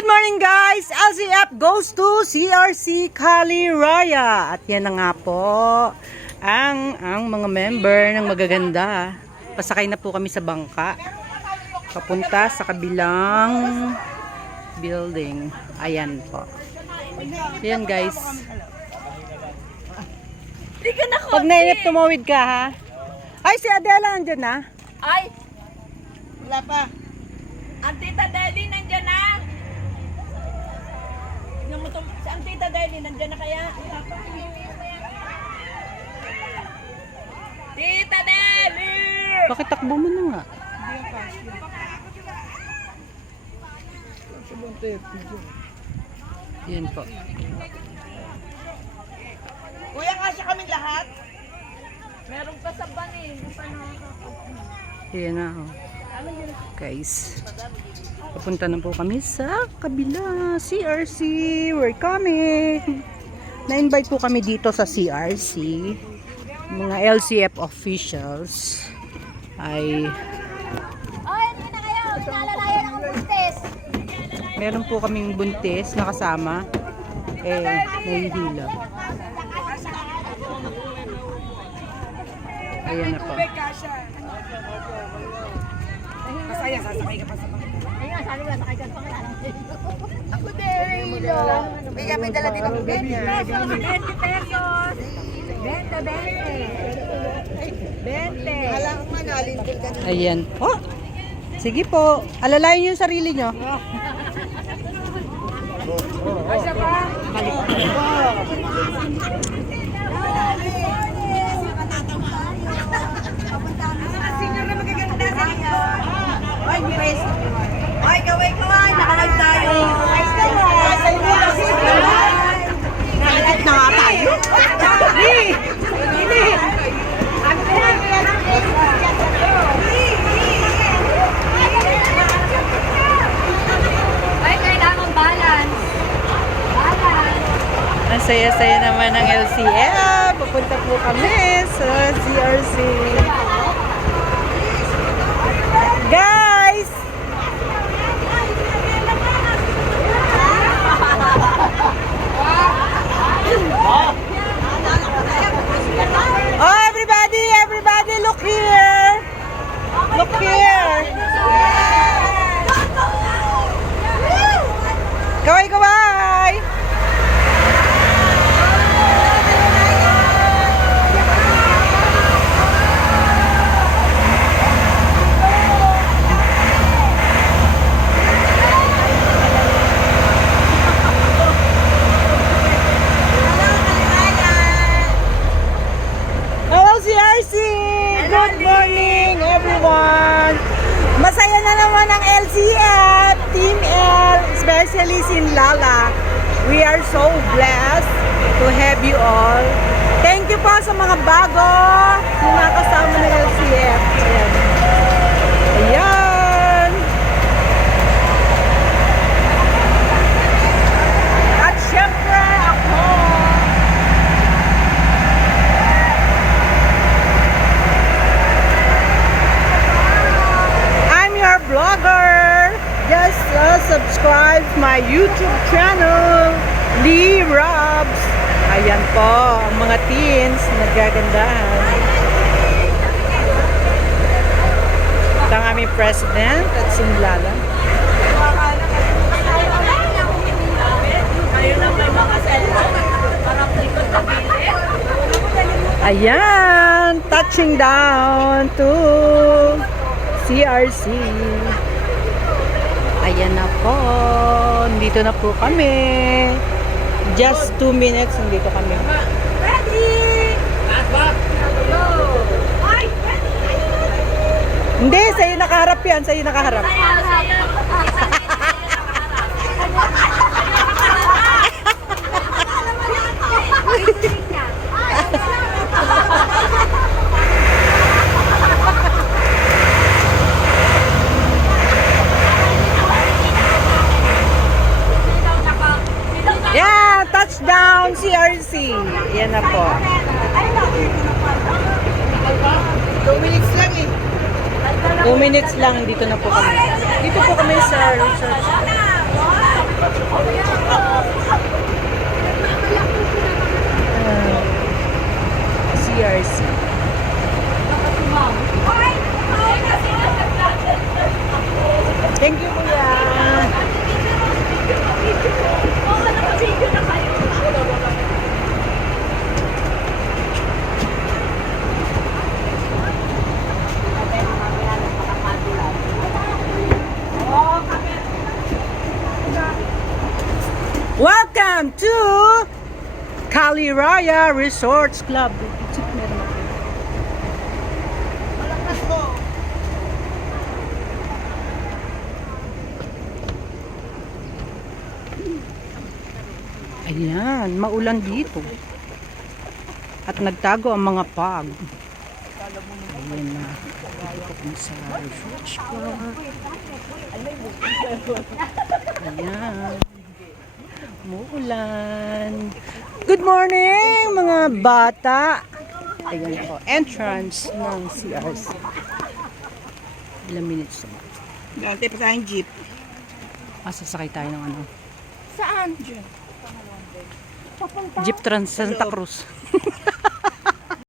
Good morning guys! LCF goes to CRC Caliraya. At yan na nga po ang mga member ng magaganda. Pasakay na po kami sa bangka. Papunta sa kabilang building. Ayan po. Ayan guys. Pag nainip tumawid ka ha. Ay si Adela andyan na. Ay! Wala pa. Ang Tita Deli nandyan na! Si ang Tita Deli nandyan na kaya? Tita Deli! Bakit takbo mo na nga? Ayan po. Kuya, kasya kaming lahat. Meron pa sa ban eh. Ayan na oh. Guys, papunta na po kami sa kabila CRC. We're coming. Na-invite po kami dito sa CRC. Mga LCF officials ay Ay, ano na kayo? Naalalayan akong buntis. meron po kaming buntis na kasama. Nahihila. Ayan na po. Masaya, sasakay ka pa sa bangka. Ayun nga, sabi ko, sakay ka pa kaya. Ako din. May kami dala din ako. 20 pesos. 20 pesos. 20, 20. 20. Alam ko nga, nalindol ka na. Ayan po. Sige po. Alalayan niyo yung sarili niyo. Senior na magaganda sa inyo. Ay, guys. Ay, kaway. Nakalag tayo. Nakalag na nga tayo. Ay, kailangan balance. Balance. Ang saya-saya naman ng LCF. Pupunta po kami sa CRC. Guys! Oh, everybody, look here! Look here! Kaway! Hello CRC! Good morning everyone! Masaya na naman ang LCF, Team L, especially si Lala. We are so blessed to have you all. Thank you po sa mga bago na nakasama ng LCF. Ayan. Ayan! At syempre ako. I'm your vlogger. Just subscribe my YouTube channel, Lee Robs. Ayan po, ang mga teens nagagandahan. Ito ang aming president at sinlala. Kayo na may mga cellphone. Parang likod na pilit. Ayan, touching down to CRC. Ayan na po. Dito na po kami. Just 2 minutes, nandito kami. Hindi, sa'yo nakaharap yan. Sa'yo nakaharap. Yeah, touchdown CRC. Yan na po. 2 minutes lang eh. 2 minutes lang, dito na po kami. Dito po kami sa research. Welcome to Caliraya Resorts Club. Ayan, maulan dito. At nagtago ang mga pag. Ayan na. Dito kami sa Resorts Club. Ayan. Muulan. Good morning mga bata. Ayan po, entrance ng CRC. Ilang minutes na. Dati pa tayong jeep. Sasakay tayo ng ano? Saan? Jeep Trans Santa Cruz.